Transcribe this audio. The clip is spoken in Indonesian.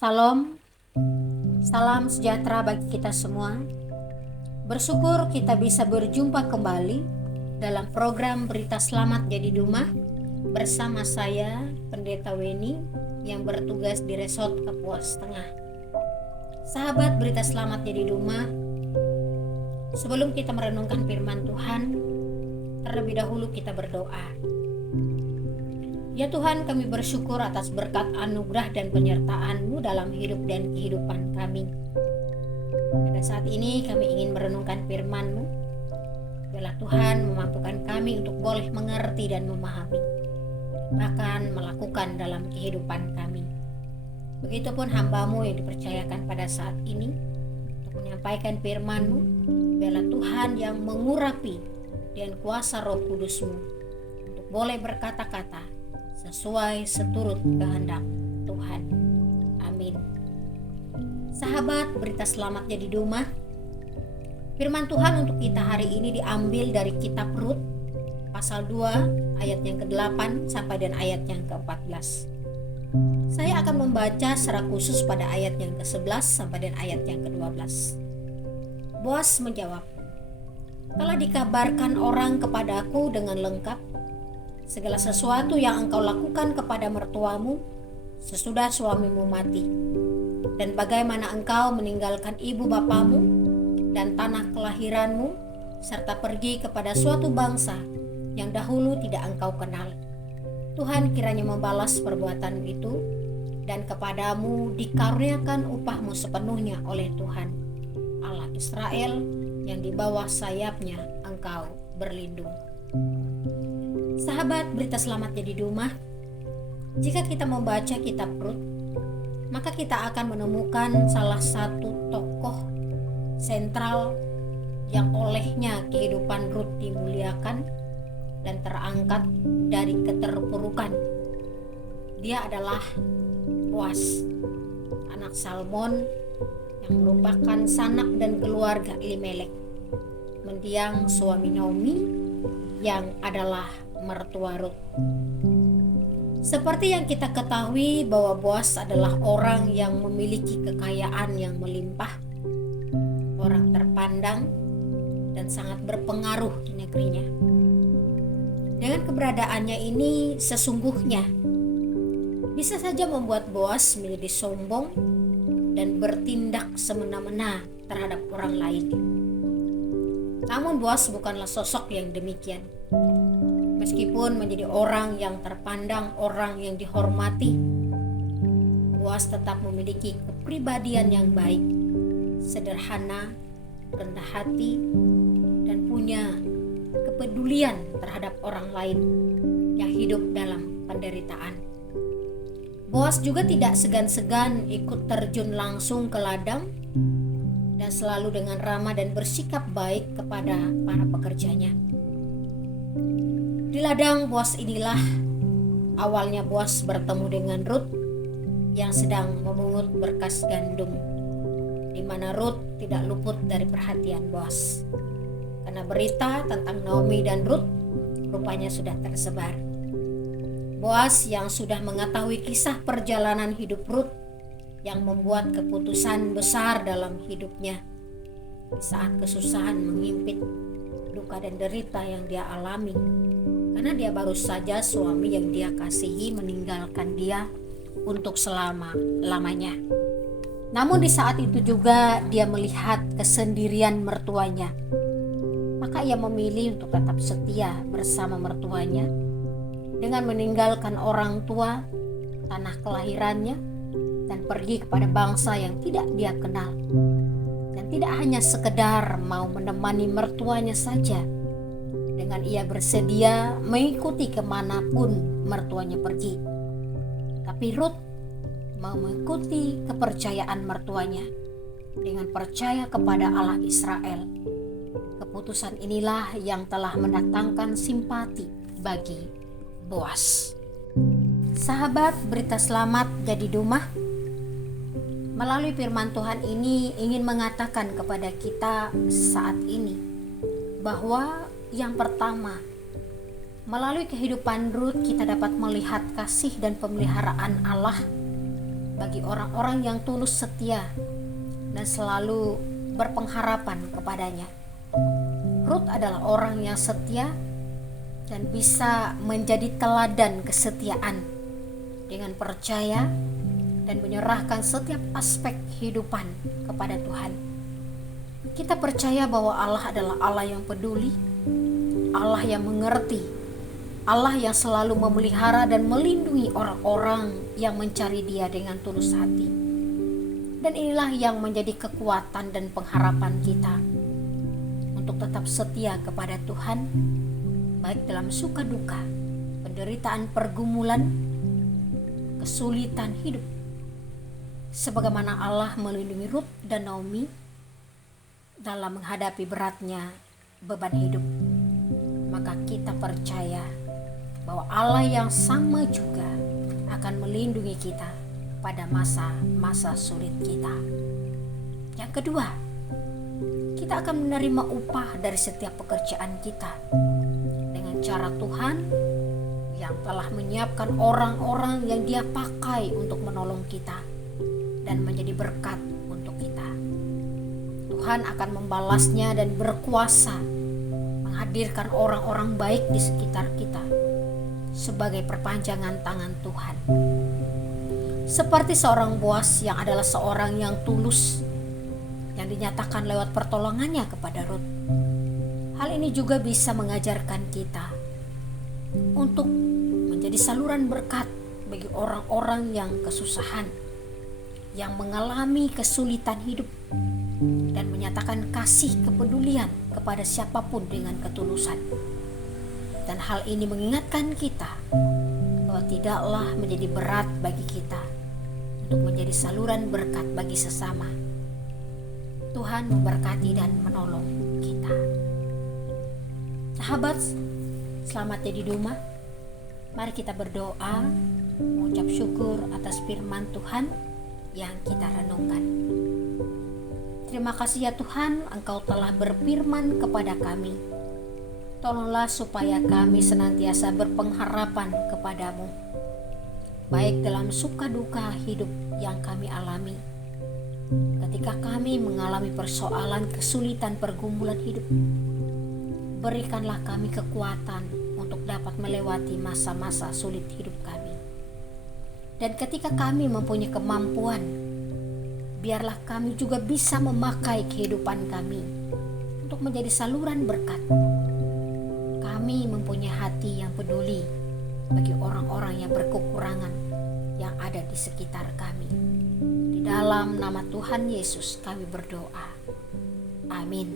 Salam, salam sejahtera bagi kita semua. Bersyukur kita bisa berjumpa kembali dalam program Berita Selamat Jadi Dumah bersama saya, Pendeta Weni, yang bertugas di Resort Kapuas Tengah. Sahabat Berita Selamat Jadi Dumah, sebelum kita merenungkan firman Tuhan, terlebih dahulu kita berdoa. Ya Tuhan, kami bersyukur atas berkat anugerah dan penyertaan-Mu dalam hidup dan kehidupan kami. Pada saat ini kami ingin merenungkan firman-Mu. Biarlah Tuhan memampukan kami untuk boleh mengerti dan memahami, bahkan melakukan dalam kehidupan kami. Begitupun hamba-Mu yang dipercayakan pada saat ini untuk menyampaikan firman-Mu. Biarlah Tuhan yang mengurapi dengan kuasa Roh Kudus-Mu untuk boleh berkata-kata sesuai seturut kehendak Tuhan. Amin. Sahabat Berita Selamat Jadi Dumah, firman Tuhan untuk kita hari ini diambil dari kitab Rut pasal 2 ayat yang ke-8 sampai dan ayat yang ke-14. Saya akan membaca secara khusus pada ayat yang ke-11 sampai dan ayat yang ke-12. Boas menjawab, "Telah dikabarkan orang kepadaku dengan lengkap segala sesuatu yang engkau lakukan kepada mertuamu sesudah suamimu mati, dan bagaimana engkau meninggalkan ibu bapamu dan tanah kelahiranmu, serta pergi kepada suatu bangsa yang dahulu tidak engkau kenal. Tuhan kiranya membalas perbuatan itu, dan kepadamu dikaruniakan upahmu sepenuhnya oleh Tuhan, Allah Israel, yang di bawah sayapnya engkau berlindung." Sahabat Berita Selamat Jadi Dumah, jika kita membaca kitab Rut, maka kita akan menemukan salah satu tokoh sentral yang olehnya kehidupan Rut dimuliakan dan terangkat dari keterpurukan. Dia adalah Boas, anak Salmon yang merupakan sanak dan keluarga Elimelek, mendiang suami Naomi yang adalah mertua Rut. Seperti yang kita ketahui bahwa Boas adalah orang yang memiliki kekayaan yang melimpah, orang terpandang dan sangat berpengaruh di negerinya. Dengan keberadaannya ini sesungguhnya bisa saja membuat Boas menjadi sombong dan bertindak semena-mena terhadap orang lain. Namun Boas bukanlah sosok yang demikian. Meskipun menjadi orang yang terpandang, orang yang dihormati, Boas tetap memiliki kepribadian yang baik, sederhana, rendah hati, dan punya kepedulian terhadap orang lain yang hidup dalam penderitaan. Boas juga tidak segan-segan ikut terjun langsung ke ladang dan selalu dengan ramah dan bersikap baik kepada para pekerjanya. Di ladang Boas inilah awalnya Boas bertemu dengan Rut yang sedang memungut berkas gandum, di mana Rut tidak luput dari perhatian Boas. Karena berita tentang Naomi dan Rut rupanya sudah tersebar. Boas yang sudah mengetahui kisah perjalanan hidup Rut yang membuat keputusan besar dalam hidupnya di saat kesusahan menghimpit, duka dan derita yang dia alami. Karena dia baru saja suami yang dia kasihi meninggalkan dia untuk selama-lamanya. Namun di saat itu juga dia melihat kesendirian mertuanya. Maka ia memilih untuk tetap setia bersama mertuanya dengan meninggalkan orang tua, tanah kelahirannya, dan pergi kepada bangsa yang tidak dia kenal. Dan tidak hanya sekedar mau menemani mertuanya saja, dengan ia bersedia mengikuti kemanapun mertuanya pergi. Tapi Rut mau mengikuti kepercayaan mertuanya dengan percaya kepada Allah Israel. Keputusan inilah yang telah mendatangkan simpati bagi Boas. Sahabat Berita Selamat Jadi Dumah, melalui firman Tuhan ini ingin mengatakan kepada kita saat ini bahwa yang pertama, melalui kehidupan Rut kita dapat melihat kasih dan pemeliharaan Allah bagi orang-orang yang tulus setia dan selalu berpengharapan kepadanya. Rut adalah orang yang setia dan bisa menjadi teladan kesetiaan dengan percaya dan menyerahkan setiap aspek kehidupan kepada Tuhan. Kita percaya bahwa Allah adalah Allah yang peduli, Allah yang mengerti, Allah yang selalu memelihara dan melindungi orang-orang yang mencari Dia dengan tulus hati. Dan inilah yang menjadi kekuatan dan pengharapan kita untuk tetap setia kepada Tuhan, baik dalam suka duka, penderitaan, pergumulan, kesulitan hidup. Sebagaimana Allah melindungi Rut dan Naomi dalam menghadapi beratnya beban hidup, maka kita percaya bahwa Allah yang sama juga akan melindungi kita pada masa-masa sulit kita. Yang kedua, kita akan menerima upah dari setiap pekerjaan kita dengan cara Tuhan yang telah menyiapkan orang-orang yang Dia pakai untuk menolong kita dan menjadi berkat untuk kita. Tuhan akan membalasnya dan berkuasa menghadirkan orang-orang baik di sekitar kita sebagai perpanjangan tangan Tuhan. Seperti seorang Boas yang adalah seorang yang tulus yang dinyatakan lewat pertolongannya kepada Rut. Hal ini juga bisa mengajarkan kita untuk menjadi saluran berkat bagi orang-orang yang kesusahan, yang mengalami kesulitan hidup, dan menyatakan kasih kepedulian kepada siapapun dengan ketulusan. Dan hal ini mengingatkan kita bahwa tidaklah menjadi berat bagi kita untuk menjadi saluran berkat bagi sesama. Tuhan memberkati dan menolong kita. Sahabat, selamat jadi rumah. Mari kita berdoa, mengucap syukur atas firman Tuhan yang kita renungkan. Terima kasih ya Tuhan, Engkau telah berfirman kepada kami. Tolonglah supaya kami senantiasa berpengharapan kepadamu, baik dalam suka duka hidup yang kami alami. Ketika kami mengalami persoalan, kesulitan, pergumulan hidup, berikanlah kami kekuatan untuk dapat melewati masa-masa sulit hidup kami. Dan ketika kami mempunyai kemampuan, biarlah kami juga bisa memakai kehidupan kami untuk menjadi saluran berkat. Kami mempunyai hati yang peduli bagi orang-orang yang berkekurangan yang ada di sekitar kami. Di dalam nama Tuhan Yesus kami berdoa. Amin.